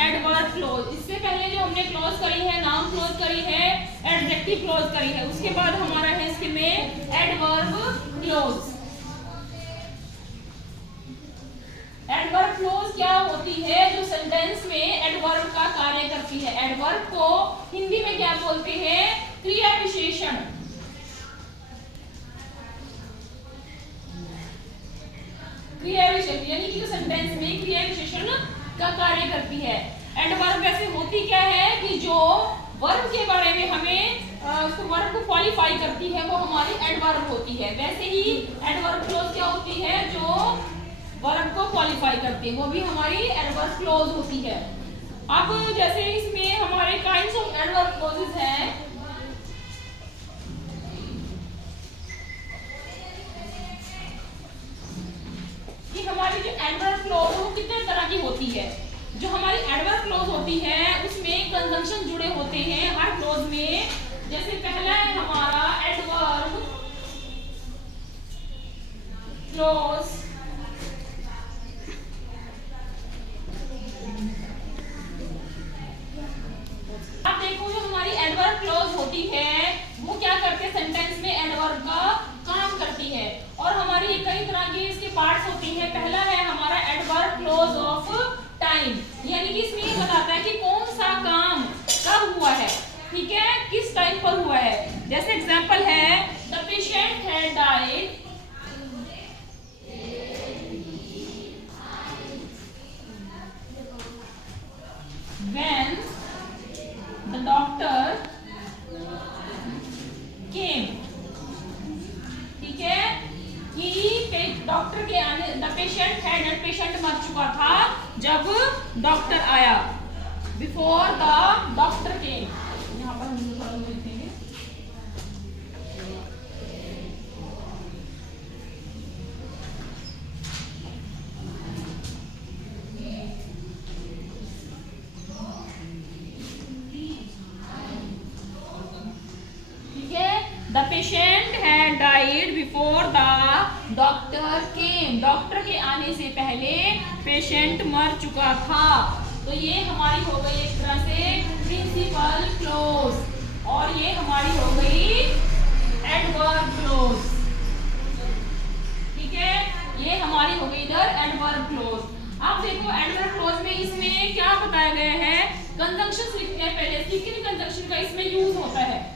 Adverb clause. इससे पहले जो हमने क्लॉज करी है, नाउन क्लॉज करी है, एडजेक्टिव क्लॉज करी है, उसके बाद हमारा है इसमें एडवर्ब क्लॉज। एडवर्ब क्लॉज क्या होती है? जो सेंटेंस में एडवर्ब का कार्य करती है। एडवर्ब को हिंदी में क्या बोलते हैं? क्रिया विशेषण। क्रिया विशेषण यानी कि जो सेंटेंस में क्रिया विशेषण का कार्य करती है। एडवर्ब वैसे होती क्या है कि जो वर्ब के बारे में हमें वर्ब को क्वालिफाई करती है वो हमारी एडवर्ब होती है। वैसे ही एडवर्ब क्लॉज क्या होती है? जो वर्ब को क्वालिफाई करती है वो भी हमारी एडवर्ब क्लॉज होती है। अब जैसे इसमें हमारे काइंड्स ऑफ एडवर्ब क्लॉजेस हैं। कि हमारी जो एडवर्ब क्लॉज है वो कितने तरह की होती है। जो हमारी एडवर्ब क्लॉज होती है उसमें कंजंक्शन जुड़े होते हैं हर क्लॉज में। जैसे पहला है हमारा एडवर्ब क्लॉज। आप देखो जो हमारी एडवर्ब क्लॉज होती है वो क्या करते हैं? सेंटेंस में एडवर्ब का काम करती है। और हमारी कई तरह के इसके पार्ट्स होती हैं। पहला है हमारा एडवर्ब क्लॉज ऑफ टाइम, यानी कि इसमें ये बताता है कि कौन सा काम कब हुआ है, ठीक है, किस टाइम पर हुआ है। जैसे एग्जांपल है the patient had died when the doctor केम। ठीक है कि डॉक्टर के आने, द पेशेंट हैड, पेशेंट मर चुका था जब डॉक्टर आया। बिफोर द डॉक्टर केम, यहाँ पर हम थोड़ा लिखेंगे। The patient had died before the doctor came. Doctor के आने से पहले पेशेंट मर चुका था। तो ये हमारी हो गई एक तरह से प्रिंसिपल क्लॉज और ये हमारी हो गई एडवर्ब क्लॉज। ठीक है, ये हमारी हो गई इधर एडवर्ब क्लॉज। आप देखो एडवर्ब क्लॉज में इसमें क्या बताया गया है? कंजंक्शन लिखते हैं पहले, किन कंजंक्शन का इसमें यूज होता है।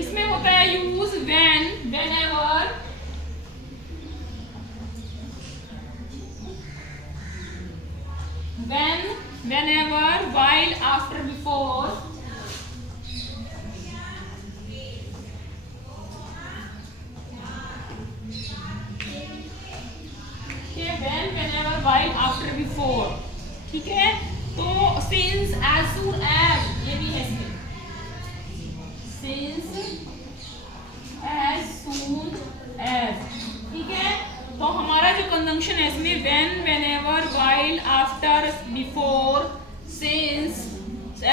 इसमें होता है use when, whenever, when, whenever, while, after, before. When, whenever, while, after, before. ठीक है, तो सिंस, एज सून एज, ये भी है इसमें। Since, as soon as, ठीक है। तो हमारा जो कंजंक्शन है इसमें when, whenever, while, after, before, since,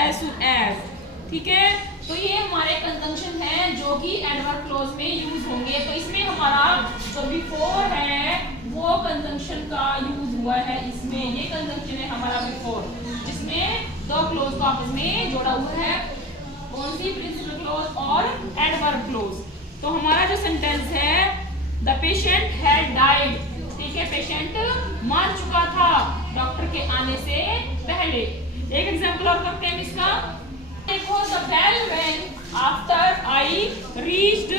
as soon as, ठीक है। तो ये हमारे कंजंक्शन है जो कि एडवर्ब क्लॉज में यूज होंगे। तो इसमें हमारा जो बिफोर है वो कंजंक्शन का यूज हुआ है इसमें। ये कंजंक्शन है हमारा बिफोर, जिसमें दो क्लॉज को आपस में जोड़ा हुआ है। कौन सी? प्रिंसिपल क्लॉज और एडवर्ब क्लॉज। तो हमारा जो सेंटेंस है द पेशेंट हैड डाइड, ठीक है, पेशेंट मर चुका था डॉक्टर के आने से पहले। एक एग्जांपल और करते हैं इसका। देखो the bell rang after I reached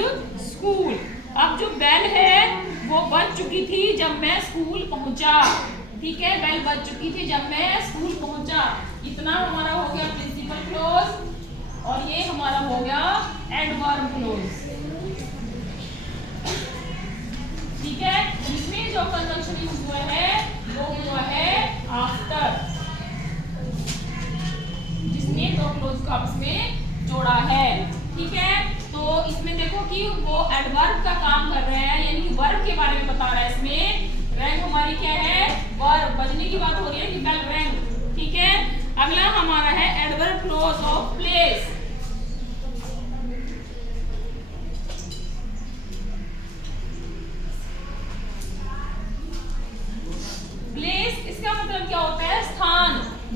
school. अब जो बेल है वो बज चुकी थी जब मैं स्कूल पहुंचा। ठीक है, बेल बज चुकी थी जब मैं स्कूल पहुंचा। इतना हमारा हो गया प्रिंसिपल क्लॉज और ये हमारा हो गया एडवर्ब क्लॉज। ठीक है, इसमें जो कंजंक्शन यूज हुआ है वो हुआ है आफ्टर, जिसने दो क्लॉज को आपस में जोड़ा है। ठीक है, तो इसमें देखो कि वो एडवर्ब का काम कर रहे हैं, यानी कि वर्ब के बारे में बता रहा है। इसमें रैंक हमारी क्या है? वर्ब, बजने की बात हो रही है कि बेल रैंक। ठीक है, अगला हमारा है एडवर्ब क्लॉज ऑफ प्लेस।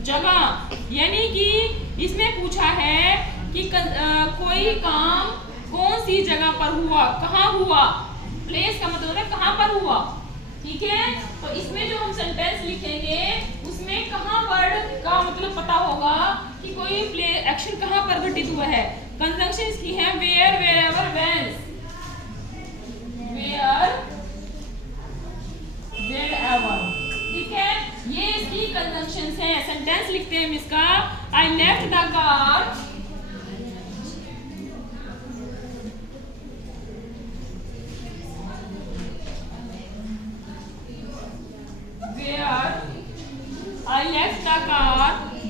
जगह, यानी कि इसमें पूछा है कि कोई काम कौन सी जगह पर हुआ, कहाँ हुआ। प्लेस का मतलब है कहाँ पर हुआ, ठीक है। तो इसमें जो हम सेंटेंस लिखेंगे उसमें कहाँ वर्ड का मतलब पता होगा कि कोई प्ले एक्शन कहाँ पर घटित हुआ है। कंजंक्शन इसकी है where, wherever, when. Where, wherever, ठीक है। ये इसकी कंजंक्शंस हैं। सेंटेंस लिखते हैं हम इसका। I left the car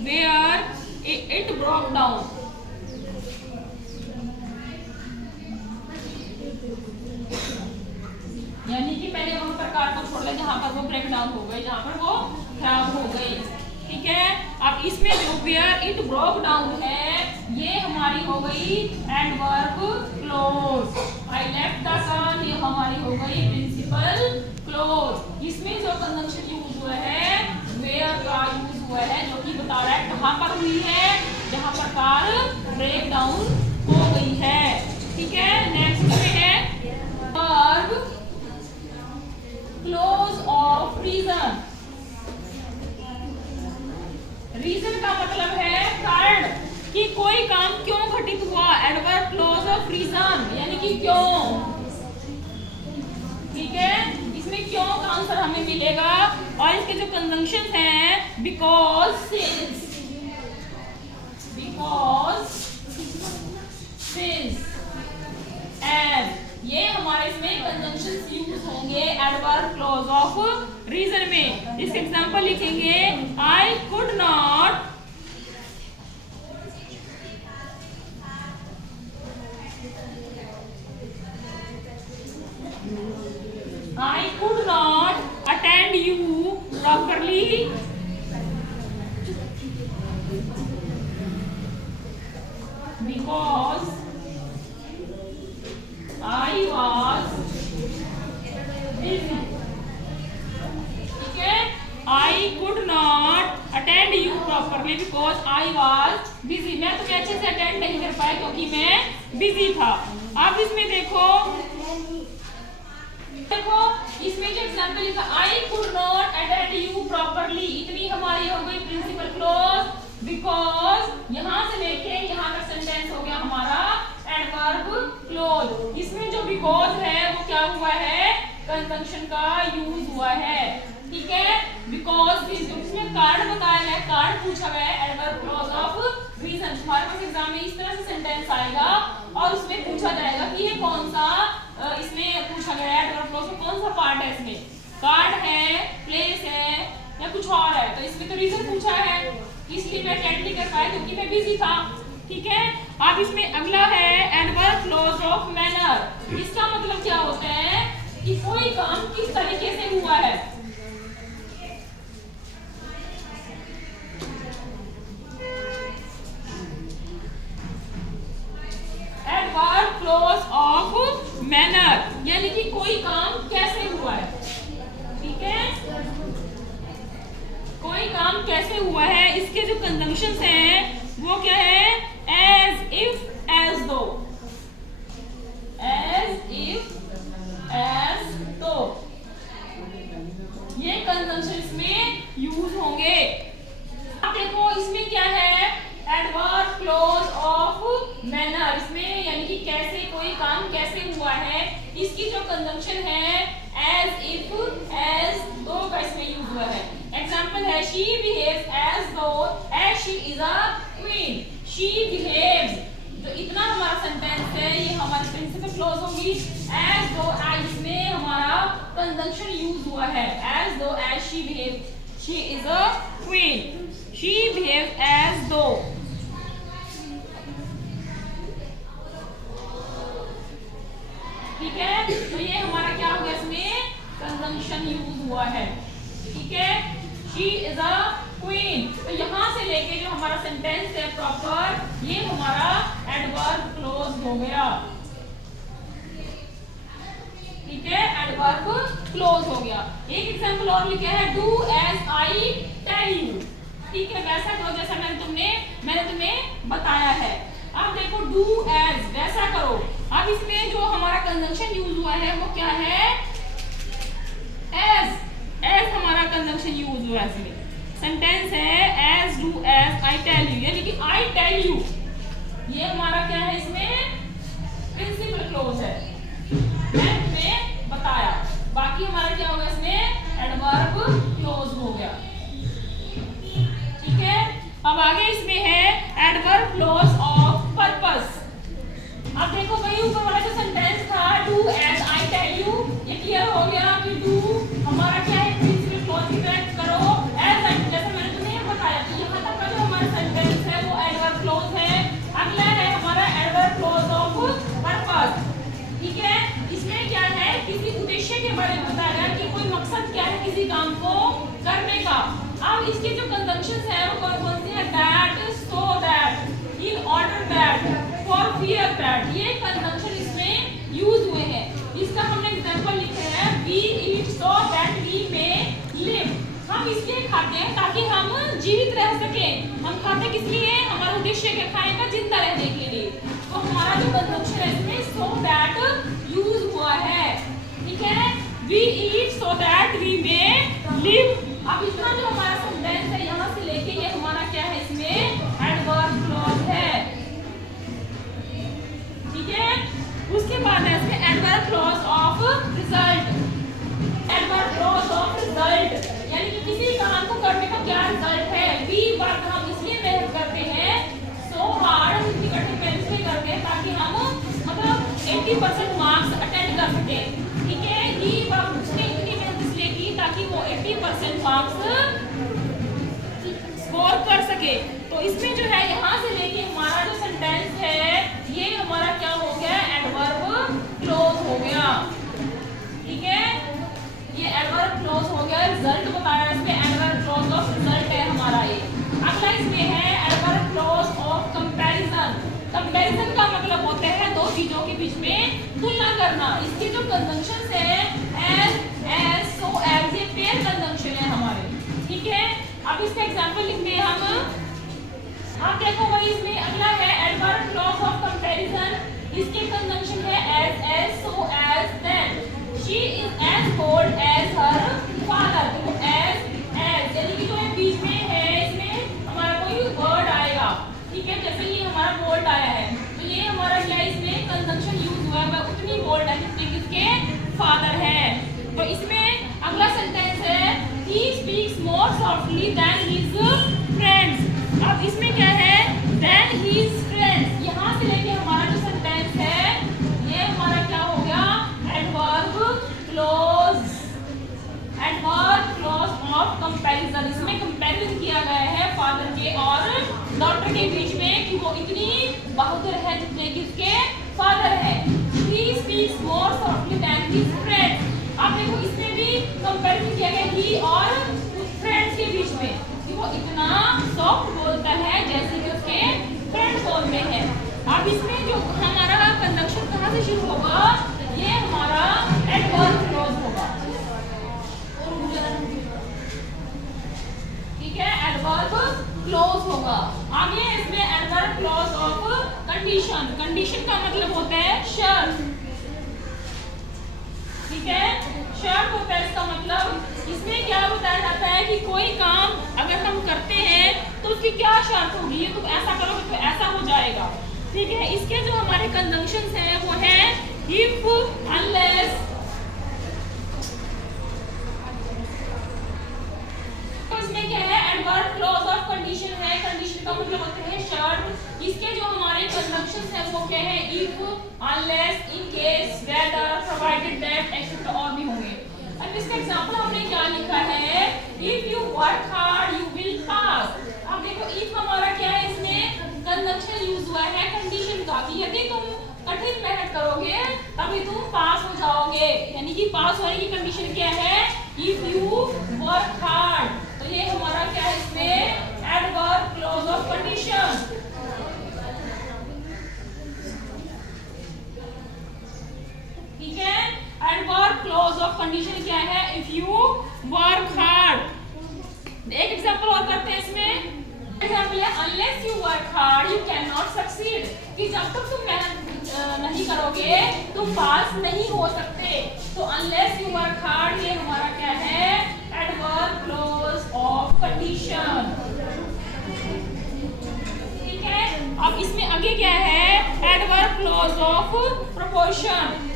where it broke down। यानी कि मैंने वहां पर कार को छोड़ दिया जहां पर वो ब्रेक डाउन हो गई, जहां पर वो खराब हो गई, ठीक है। अब इसमें जो where it broke down है ये हमारी हो गई adverb close. I left the car ये हमारी हो गई प्रिंसिपल क्लोज। इसमें जो कंजंक्शन यूज हुआ है where का यूज हुआ है जो कि बता रहा है कहां पर हुई है, जहां पर कार ब्रेक डाउन हो गई है, ठीक है। नेक्स्ट में है verb clause of reason. Reason का मतलब है कारण, कि कोई काम क्यों घटित हुआ। एडवर्ब क्लोज ऑफ रीजन यानी कि क्यों, ठीक है। इसमें क्यों का आंसर हमें मिलेगा और इसके जो कंजंक्शन हैं because, since, because, since, and, ये हमारे इसमें कंजंक्शंस यूज होंगे एडवर्ब क्लोज ऑफ रीजन में। इसके एग्जांपल लिखेंगे I could not attend you properly because I was busy, ठीक है। I could not attend you properly because I was busy। मैं तुम्हें अच्छे से अटेंड नहीं कर पाया क्योंकि मैं बिजी था। अब इसमें देखो इसमें जो एग्जांपल लिखा I could not attend you properly, इतनी हमारी हो गई प्रिंसिपल क्लोज। बिकॉज यहां से लेके यहां का सेंटेंस हो गया हमारा एडवर्ब क्लोज। इसमें जो बिकॉज है वो क्या हुआ है, कंजंक्शन का यूज हुआ है, ठीक है। बिकॉज इसमें कारण बताया गया, कारण पूछा गया है एडवर्ब क्लोज ऑफ रीजन। हमारे पास एग्जाम में इस तरह से सेंटेंस आएगा और उसमें पूछा जाएगा कि ये कौन सा, इसमें पूछा गया है एडवर्ब क्लोज में कौन सा पार्ट है, इसमें कार्ड है, प्लेस है या कुछ और है। तो इसमें तो रीजन पूछा है, इसलिए मैं अटेंड नहीं कर पाया क्योंकि मैं बिजी था, ठीक है। अब इसमें अगला है एडवर्ब क्लोज ऑफ मैनर। इसका मतलब क्या होता है कि कोई काम किस तरीके से हुआ है। एडवर्ब क्लोज ऑफ मैनर यानी कि कोई काम कैसे हुआ है, ठीक है। कोई काम कैसे हुआ है, इसके जो कंजंक्शंस हैं वो क्या है, as if, as though, as if, as दो, ये कंजंक्शन इसमें यूज होंगे। अब देखो इसमें क्या है, एडवर्ब क्लोज ऑफ मैनर, इसमें यानी कि कैसे, कोई काम कैसे हुआ है, इसकी जो कंजंक्शन है एज इफ, एज दो का इसमें यूज हुआ है। एग्जांपल है she behaves as though as she is a queen. She behaves, तो इतना हमारा सेंटेंस है ये हमारी प्रिंसिपल क्लोज होगी। एज दो, एज इसमें हमारा कंजंक्शन यूज हुआ है as though, as she behaves, she is a queen, she behaves as though, ठीक है। तो ये हमारा क्या हो गया, इसमें कंजंक्शन यूज हुआ है, ठीक है। शी इज अ क्वीन, तो यहां से लेके जो हमारा सेंटेंस है प्रॉपर, ये हमारा एडवर्ब क्लोज हो गया, ठीक है। एडवर्ब क्लोज हो गया। एक एग्जांपल और लिखा है do as I tell you. ठीक है, वैसा करो जैसा मैंने तुम्हें बताया है। अब देखो डू एज, वैसा करो। अब इसमें जो हमारा कंजंक्शन यूज हुआ है वो क्या है, एज हमारा कंजंक्शन यूज हुआ है इसमें। सेंटेंस है as do as I tell you, यानी कि आई टेल यू, ये हमारा क्या है इसमें प्रिंसिपल क्लोज है, मैं तुम्हें बताया। बाकी हमारा क्या होगा इसमें एडवर्ब क्लोज हो गया। ठीक है, अब आगे इसमें है एडवर्ब क्लोज ऑफ पर्पस। अब देखो भाई ऊपर वाला जो सेंटेंस था do as I tell you, ये क्लियर हो गया कि डू हमारा क्या है प्रिंसिपल क्लोज की तरह करो एज, जैसे मैंने तुम्हें बताया। तो यहाँ तक का जो हमारा सेंटेंस है वो एडवर्ब क्लोज है। अगला है हमारा एडवर्ब क्लोज ऑफ पर्पस। ठीक है, इसमें क्या है किसी उद्देश्य के बारे में बताया कि कोई मकसद क्या है किसी काम को करने का। अब इसके जो कंजंक्शंस है वो कौन से हैं, that, so that, in order that, for fear that, ये कंजंक्शन इसमें यूज हुए हैं। इसका हमने एग्जांपल लिखे हैं we eat so that we may live, हम इसलिए खाते हैं ताकि हम जीवित रह सकें। हम खाते किस लिए, हमारा उद्देश्य क्या, खाने का, जिंदा रहने के लिए। तो हमारा जो कंजंक्शन है इसमें सो दैट यूज हुआ है। ठीक है, we eat so that we may live. अब इतना जो हमारा सेंटेंस है यहाँ से लेके ये हमारा क्या है इसमें एडवर्ब क्लॉज है। ठीक है, उसके बाद है इसमें adverb clause of result. Adverb clause of result यानी कि किसी काम को करने का क्या रिजल्ट है। वी वर्क हम इसलिए मेहनत करते हैं, सो हार्ड हम इतनी कठिन मेहनत से करते हैं ताकि हम मतलब 80% मार्क्स अटेंड कर सके। ठीक है, ही वर्क उसने इतनी मेहनत इसलिए की ताकि वो 80% मार्क्स स्कोर कर सके। तो इसमें जो है यहाँ से लेके हमारा जो सेंटेंस है ये हमारा क्या हो गया, एडवर्ब क्लोज हो गया। ठीक है, ये एडवर्ब क्लोज हो गया। रिजल्ट बताया इसमें एडवर्ब क्लोज ऑफ रिजल्ट है हमारा ये। अगला इसमें है adverb clause of comparison. Comparison का मतलब होता है दो चीजों के बीच में तुलना करना। इसके जो कंजंक्शंस है एज, सो एज, ये पेयर कंजंक्शन है हमारे। ठीक है, अब इसका एग्जांपल लिखते हैं हम। आप देखो भाई इसमें अगला है एडवर्ब क्लोज ऑफ कंपैरिजन। इसके कंजंक्शन है as, so as, than. She is as old as her father. तो एज यानी कि जो है बीच में है इसमें हमारा कोई वर्ड आएगा। ठीक है, जैसे ये हमारा बोल्ड आया है तो ये हमारा क्या इसमें कंजंक्शन यूज हुआ है, उतनी बोल्ड है जितनी किसके फादर है। तो इसमें अगला सेंटेंस है he speaks more softly than his friends। अब इसमें क्या है than his friends, यहाँ से लेके हमारा जो सेंटेंस है ये हमारा क्या हो गया adverb close. Adverb clause of comparison, इसमें कंपैरिजन किया गया है फादर के और डॉटर के बीच में कि वो इतनी बहादुर है जितने कि उसके फादर है। he speaks more softly than his friends। अब देखो इसमें भी कंपैरिजन किया गया ही और फ्रेंड्स के बीच में कि वो इतना सॉफ्ट बोलता है जैसे कि उसके फ्रेंड बोलते हैं। अब इसमें जो हमारा कंजंक्शन कहाँ से शुरू होगा, ये हमारा एडवर्ब क्लोज होगा। ठीक है, एडवर्ब क्लोज होगा। आगे इसमें adverb clause of condition. Condition का मतलब होता है शर्त। ठीक है, शर्त होता है इसका मतलब। इसमें क्या बताया जाता है कि कोई काम अगर हम करते हैं तो उसकी क्या शर्त होगी, ये तुम ऐसा करोगे तो ऐसा हो जाएगा। ठीक है, इसके जो हमारे कंजंक्शंस हैं वो है इफ, अनलेस। तो इसमें क्या है एडवर्ब क्लोज ऑफ कंडीशन है। कंडीशन का मतलब होता है शर्त। इसके जो हमारे कंजंक्शंस हैं वो क्या है if, unless, in case, whether, provided that, etcetera और भी होंगे। अब इसका एग्जांपल हमने क्या लिखा है if you work hard you will pass. अब देखो इफ हमारा क्या है इसमें कंजंक्शन यूज हुआ है कंडीशन का कि यदि तुम कठिन मेहनत करोगे तभी तुम पास हो जाओगे, यानी कि पास होने की कंडीशन क्या है इफ यू वर्क हार्ड। तो ये हमारा क्या है इसमें एडवर्ब क्लोज ऑफ कंडीशन। ठीक है, एडवर्ब क्लोज ऑफ कंडीशन क्या है इफ यू वर्क हार्ड। एक एग्जांपल और करते हैं इसमें। एग्जांपल है unless you work hard you can not succeed, कि जब तक तुम मेहनत नहीं करोगे तुम पास नहीं हो सकते। तो अनलेस यू वर्क हार्ड ये हमारा क्या है, एडवर्ब क्लॉज ऑफ कंडीशन। ठीक है, अब इसमें आगे क्या है, एडवर्ब क्लॉज ऑफ प्रोपोर्शन।